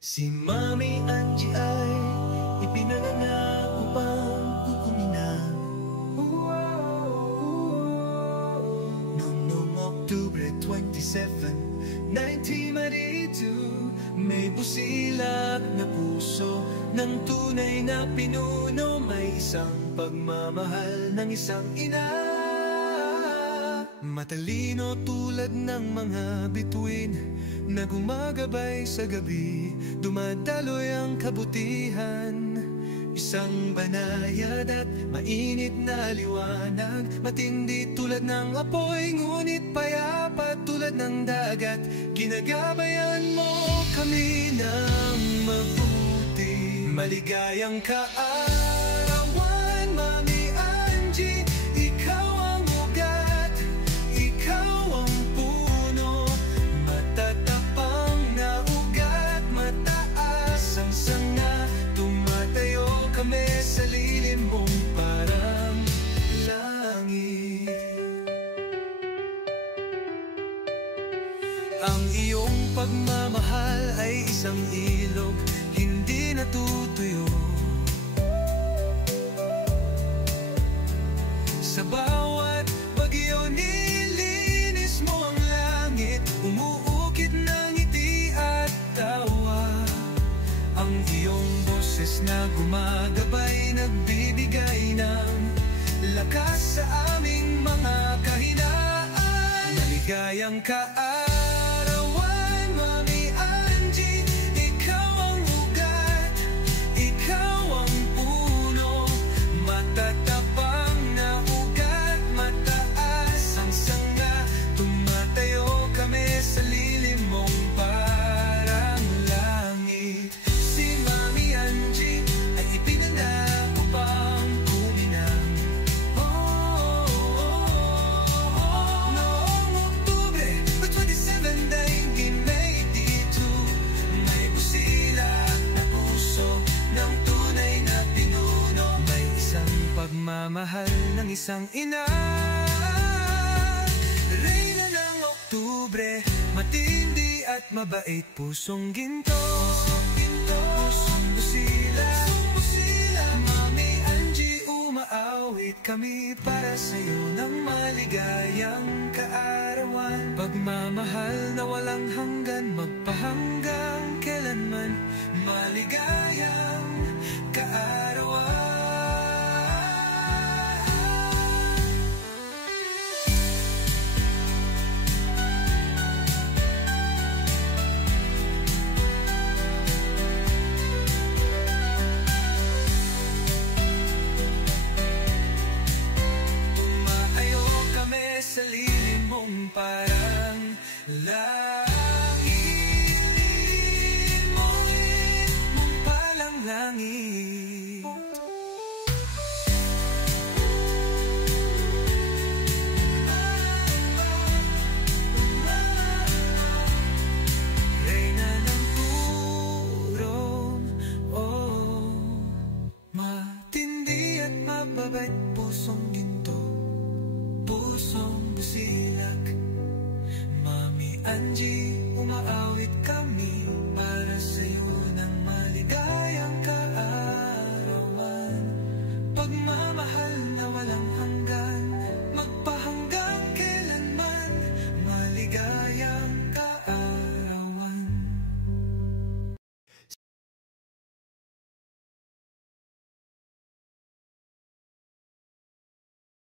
Si Mami Angie ay ipinanganak upang kukuminang noong October 27, 1992. May busilak na puso ng tunay na pinuno, may isang pagmamahal ng isang ina. Matalino tulad ng mga bituin na gumagabay sa gabi, dumadaloy ang kabutihan. Isang banayad at mainit na liwanag, matindi tulad ng apoy, ngunit payapa tulad ng dagat. Ginagabayan mo kami ng mabuti. Maligayang kaarawan, Mami Angie. Ikaw ang ugat, ikaw ang puno. Matatapang na ugat, mataas ang sanga. Tumatayo kami sa lilim mong parang langit. Ang iyong pagmamahal ay isang ilog, hindi natutuyo. Sa bawat bagyo nilinis mo ang langit, umuukit ng ngiti at tawa. Ang iyong boses na gumagabay, nagbibigay ng lakas sa aming mga kahinaan. Maligayang kaarawan, Mami Angie. Ikaw ang ugat, ikaw ang puno. Matatapang na ugat, mataas ang sanga. Tumatayo kami sa lilim mong parang langit. Si Mami Angie ay ipinanganak upang kuminang noong Oktubre 27, 1982. May busilak na puso ng tunay na pinuno, may isang pagmamahal ng isang ina. Reyna ng Oktubre, matindi at mabait, pusong ginto, pusong busila. Mami Angie, umaawit kami para sa'yo ng maligayang kaarawan. Pagmamahal na walang hanggan, magpahanggang kailanman. Maligayang kaarawan. Tumayo kami sa lilim mong parang langit. Lilim mong palang langit. Reyna ng turong, oh, matindi at mababait, pusong ginto, pusong busilak. Mami Angie, umaawit kami